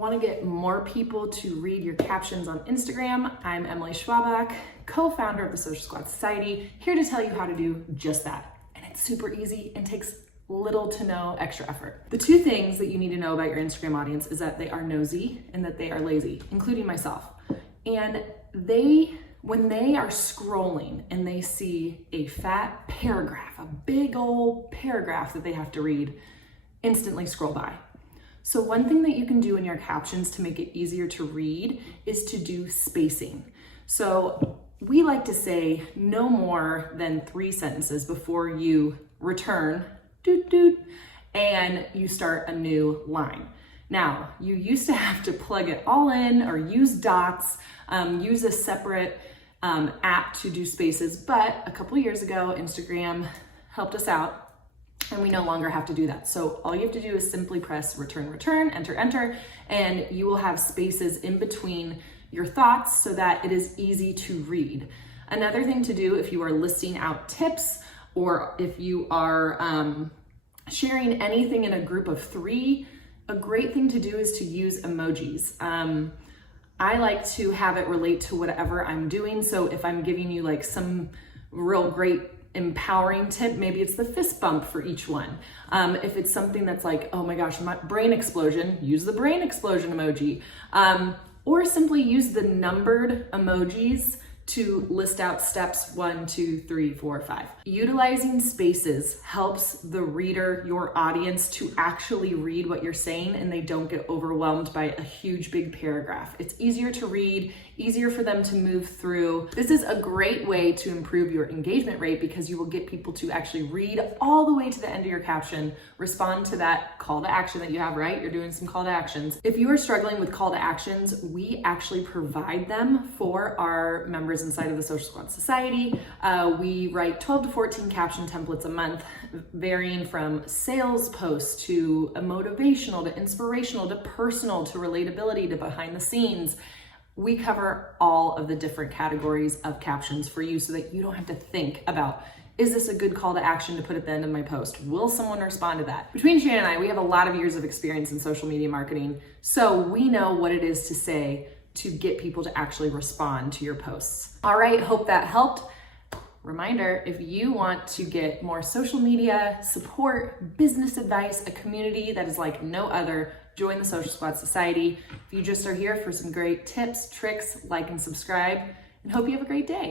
Want to get more people to read your captions on Instagram? I'm Emily Schwabach, co-founder of the Social Squad Society, here to tell you how to do just that. And it's super easy and takes little to no extra effort. The two things that you need to know about your Instagram audience is that they are nosy and that they are lazy, including myself. And when they are scrolling and they see a fat paragraph, a big old paragraph that they have to read, instantly scroll by. So one thing that you can do in your captions to make it easier to read is to do spacing. So we like to say no more than 3 sentences before you return, and you start a new line. Now, you used to have to plug it all in or use dots, use a separate app to do spaces, but a couple years ago, Instagram helped us out and we no longer have to do that. So all you have to do is simply press return, enter, and you will have spaces in between your thoughts so that it is easy to read. Another thing to do if you are listing out tips or if you are sharing anything in a group of 3, a great thing to do is to use emojis. I like to have it relate to whatever I'm doing. So if I'm giving you like some real great empowering tip, maybe it's the fist bump for each one. If it's something that's like, oh my gosh, my brain explosion, use the brain explosion emoji. Or simply use the numbered emojis to list out steps 1, 2, 3, 4, 5. Utilizing spaces helps the reader, your audience, to actually read what you're saying and they don't get overwhelmed by a huge big paragraph. It's easier to read, easier for them to move through. This is a great way to improve your engagement rate because you will get people to actually read all the way to the end of your caption, respond to that call to action that you have, right? You're doing some call to actions. If you are struggling with call to actions, we actually provide them for our members inside of the Social Squad Society. We write 12 to 14 caption templates a month, varying from sales posts to a motivational to inspirational to personal to relatability to behind the scenes. We cover all of the different categories of captions for you so that you don't have to think about, is this a good call to action to put at the end of my post? Will someone respond to that? Between Shannon and I, we have a lot of years of experience in social media marketing, so we know what it is to say to get people to actually respond to your posts. All right, hope that helped. Reminder, if you want to get more social media support, business advice, a community that is like no other, join the Social Squad Society. If you just are here for some great tips, tricks, like and subscribe, and hope you have a great day.